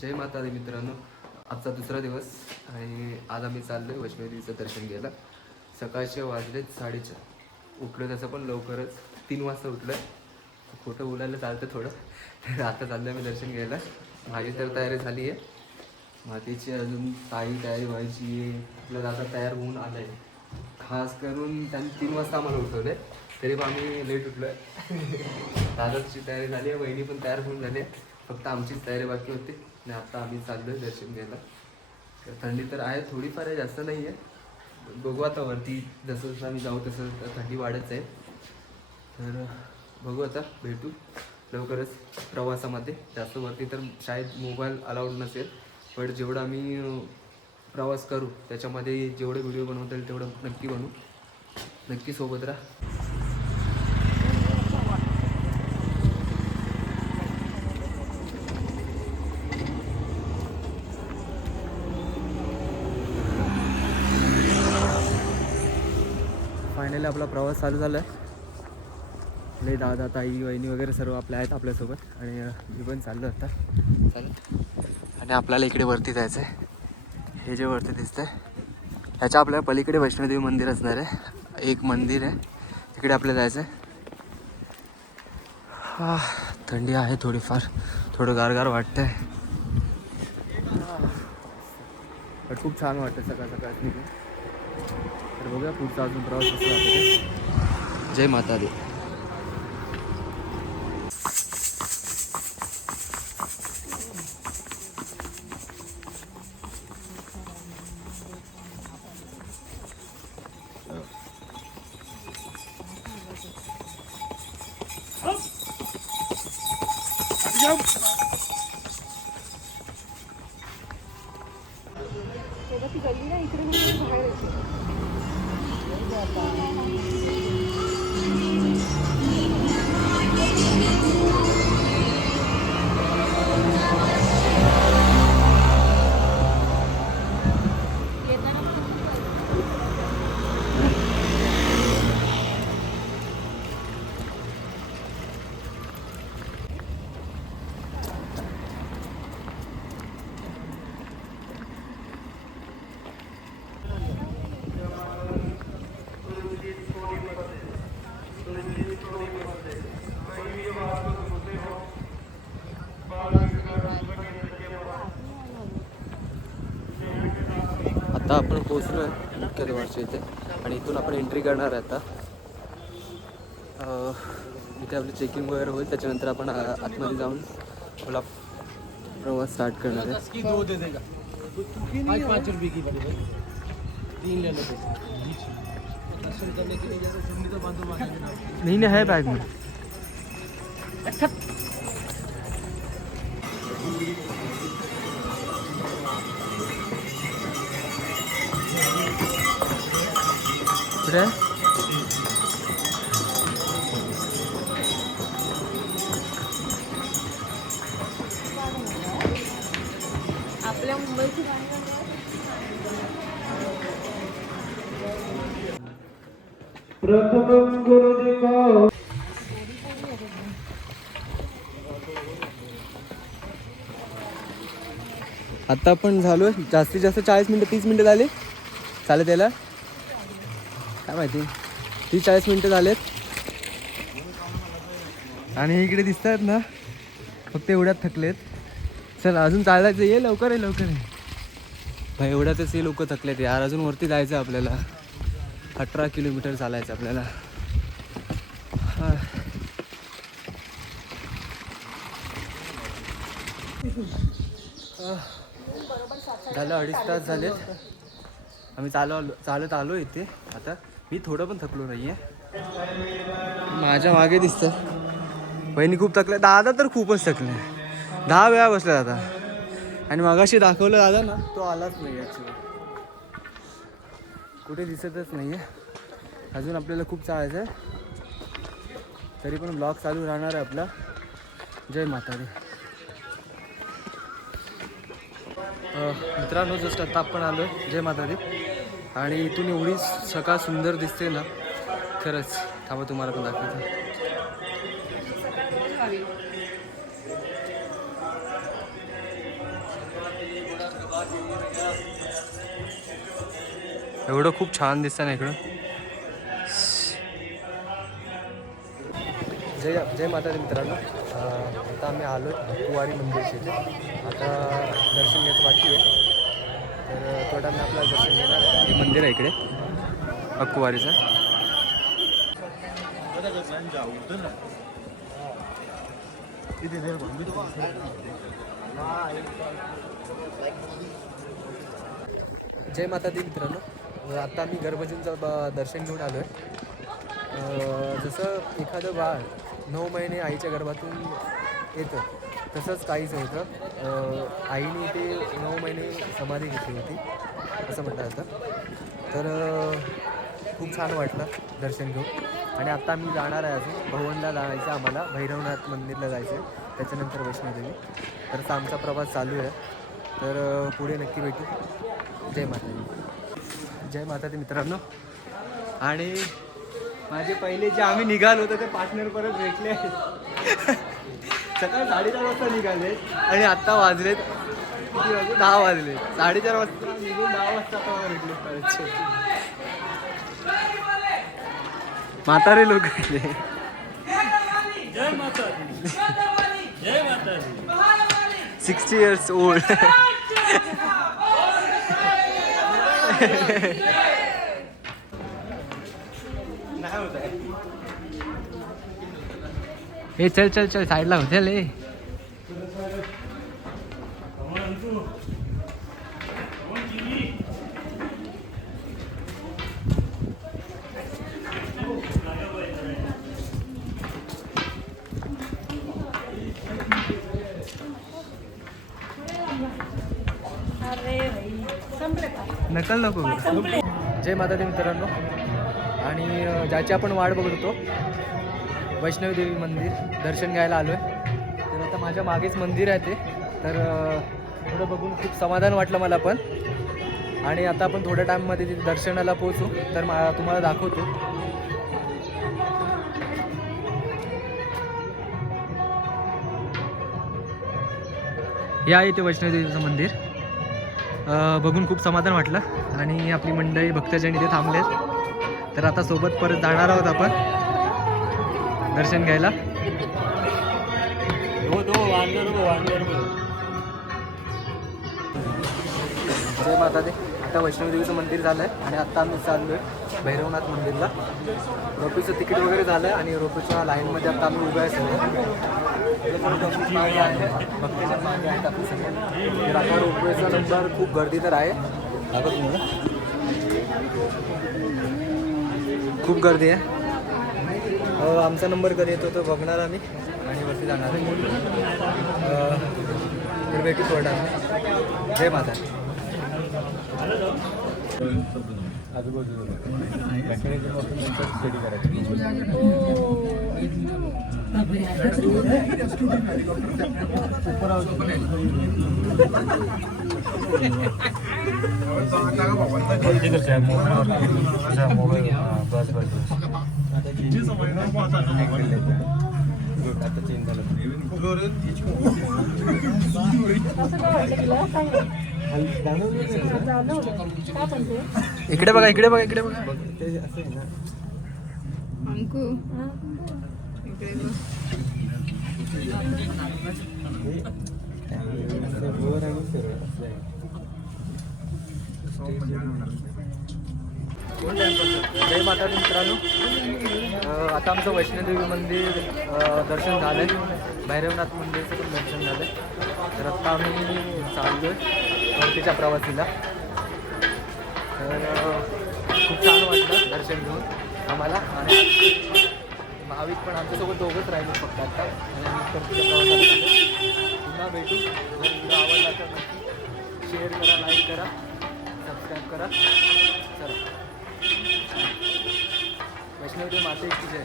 जय माता दी मित्रांनो, आजचा दुसरा दिवस आणि आज आम्ही चाललो आहे वैष्णोदेवीचं दर्शन घ्यायला. सकाळचे वाजलेत 4:30. उठलो तसं पण लवकरच 3 वाजता उठलं आहे. खोटं बोलायला चालतं थोडं. तर आता चाललो आम्ही दर्शन घ्यायला. माझी तर तयारी झाली आहे, मातीची अजून काही तयारी व्हायची आहे. आपलं दादा तयार होऊन आलं आहे. खास करून त्यांनी 3 वाजता आम्हाला उठवलं आहे, तरी पण आम्ही लेट उठलो आहे. दादाची तयारी झाली आहे, वहिनी पण तयार होऊन झाली आहे. फक्त आमचीच तयारी बाकी होती आणि आता आम्ही चाललो आहे दर्शन घ्यायला. तर थंडी तर आहे थोडीफार आहे, जास्त नाही आहे. बघू आता वरती जसं जसं आम्ही जाऊ तसं थंडी वाढत आहे. तर बघू आता, भेटू लवकरच प्रवासामध्ये. जास्त वरती तर शाळेत मोबाईल अलाउड नसेल, पण जेवढं आम्ही प्रवास करू त्याच्यामध्ये जेवढे व्हिडिओ बनवता येईल तेवढं नक्की बनवू. नक्की सोबत राहा. फायनली आपला प्रवास चालू झाला आहे. आपले दादा ताई वहिनी वगैरे सर्व आपले आहेत आपल्यासोबत आणि मी पण चाललो आता चालत. आणि आपल्याला इकडे वरती जायचं आहे. हे जे वरती दिसतं आहे ह्याच्या आपल्याला पलीकडे वैष्णोदेवी मंदिर असणार आहे. एक मंदिर आहे तिकडे आपल्याला जायचं आहे. थंडी आहे थोडीफार, थोडं गारगार वाटतं आहे, पण खूप छान वाटतं सकाळ सकाळ निघून. तर बघूया पुढचा अजून प्रवास कसा जातो. जय माता दी. आता आपण पोहोचलो आहे मुख्य द्वारच्या इथे आणि इथून आपण एंट्री करणार आहे. आता इथे आपली चेकिंग वगैरे होईल, त्याच्यानंतर आपण आतमध्ये जाऊन आपला प्रवास स्टार्ट करणार आहे. नहीं है बैग में. कुठे आपल्या मुंबईची प्रथम गुरुजी को आता आपण झालो जास्तीत जास्त 40 मिनिटं 30 मिनिटं झाले चालत यायला. काय माहिती 30-40 मिनिटं झालेत. आणि इकडे दिसत आहेत ना फक्त एवढ्यात थकलेत. चल अजून चालायचं, ये लवकर आहे लवकर आहे भाई. एवढ्यातच हे लोक थकलेत यार. अजून वरती जायचं आपल्याला. 18 किलोमीटर चालायचं आपल्याला. झालं 2.5 तास झालेत आम्ही चालत आलो इथे. आता मी थोडं पण थकलो नाही आहे. माझ्या मागे दिसतं बहिणी खूप थकल्या. दादा तर खूपच थकले, 10 वेळा बसला दादा. आणि मगाशी दाखवलं दादा ना, तो आलाच नाही ॲक्च्युली, कुठे दिसतच नाही आहे. अजून आपल्याला खूप चालायचं आहे, तरी पण ब्लॉग चालू राहणार आहे आपला. जय माता दी. मित्रांनो जस्ट आता आपण आलो आहे जय माता दी. आणि इथून एवढी सकाळ सुंदर दिसते ना खरंच. थांबा तुम्हाला पण दाखवतो. एवढं खूप छान दिसतं ना इकडं. जय माता दी मित्रांनो. आता आम्ही आलो कुवारी मंदिरचे इथे. आता दर्शन घ्यायचं बाकी आहे, तर थोड्या मी आपल्याला दर्शन घेणार आहे. हे मंदिर आहे इकडे अक्कुवारीचं. जय माता दी मित्रांनो. आता आम्ही गर्भजींचं दर्शन घेऊन आलो आहे. जसं एखादं बाळ 9 महिने आईच्या गर्भातून येतं, तसंच काहीच होतं. आईने ते 9 महिने समाधी घेतली होती असं म्हणलं जातं. तर खूप छान वाटलं दर्शन घेऊन. आणि आता आम्ही जाणार आहे, अजून भवनला जायचं आम्हाला, भैरवनाथ मंदिरला जायचं आहे, त्याच्यानंतर वैष्णोदेवी. तर आमचा प्रवास चालू आहे, तर पुढे नक्की भेटू. जय माता दी. जय माता दी मित्रांनो. आणि माझे पहिले जे आम्ही निघालो होतो ते पार्टनर परत भेटले आहेत. सकाळी 4:30 वाजता निघाले आणि आत्ता वाजलेत किती वाजले, 10 वाजले. 4:30 वाजता निघून 10 वाजता आता भेटले परत. म्हातारे लोक भेटले. जय माता दी. जय माता दी. 60 years old. हे चल चल चल साईडला होते ले. नकल नको. जय माता दी मित्रांनो. आणि ज्याची आपण वाट बघत होतो, वैष्णवी देवी मंदिर दर्शन घ्यायला आलो आहे. तर आता माझ्या मागेच मंदिर आहे ते. तर थोडं बघून खूप समाधान वाटलं मला पण. आणि आता आपण थोड्या टाईममध्ये तिथे दर्शनाला पोहोचू, तर तुम्हाला दाखवतो. हे आहे ते वैष्णवी देवीचं मंदिर. बघून खूप समाधान वाटलं. आणि आपली मंडळी भक्तजन इथे थांबलेत, तर आता सोबत परत जाणार आहोत आपण दर्शन घ्यायला. जय माता दी. आता वैष्णवी देवीचं मंदिर झालं आहे आणि आता आम्ही चाललो आहे भैरवनाथ मंदिरला. रोपीचं तिकीट वगैरे झालं आहे आणि रोपीच्या लाईनमध्ये आता आम्ही उभं आहे सगळं. मागे आहे, भक्तजन मागे आहेत आपली सगळं. तर आता रोपवेचा नंबर खूप गर्दी तर आहे, खूप गर्दी आहे. आमचा नंबर कधी येतो तो बघणार आम्ही आणि वरती जाणार आहे. तर भेटू थोडा. जय माता. स्टडी इकडे बघा, इकडे बघा, इकडे बघा. जय माता दी मित्रांनो. आता आमचं वैष्णोदेवी मंदिर दर्शन झालं आहे, भैरवनाथ मंदिरचं पण दर्शन झालं आहे. तर आत्ता आम्ही चाललो आहे परतीच्या प्रवासीला. तर खूप छान वाटलं दर्शन घेऊन आम्हाला. आणि भाविक पण आमच्यासोबत दोघंच राहिले फक्त आता. आणि आम्ही परतीच्या प्रवासाला पुन्हा भेटू. जर व्हिडिओ आवडला तर नक्की शेअर करा, लाईक करा, सबस्क्राईब करा. चला, वैष्णवी देवी मातेची जय.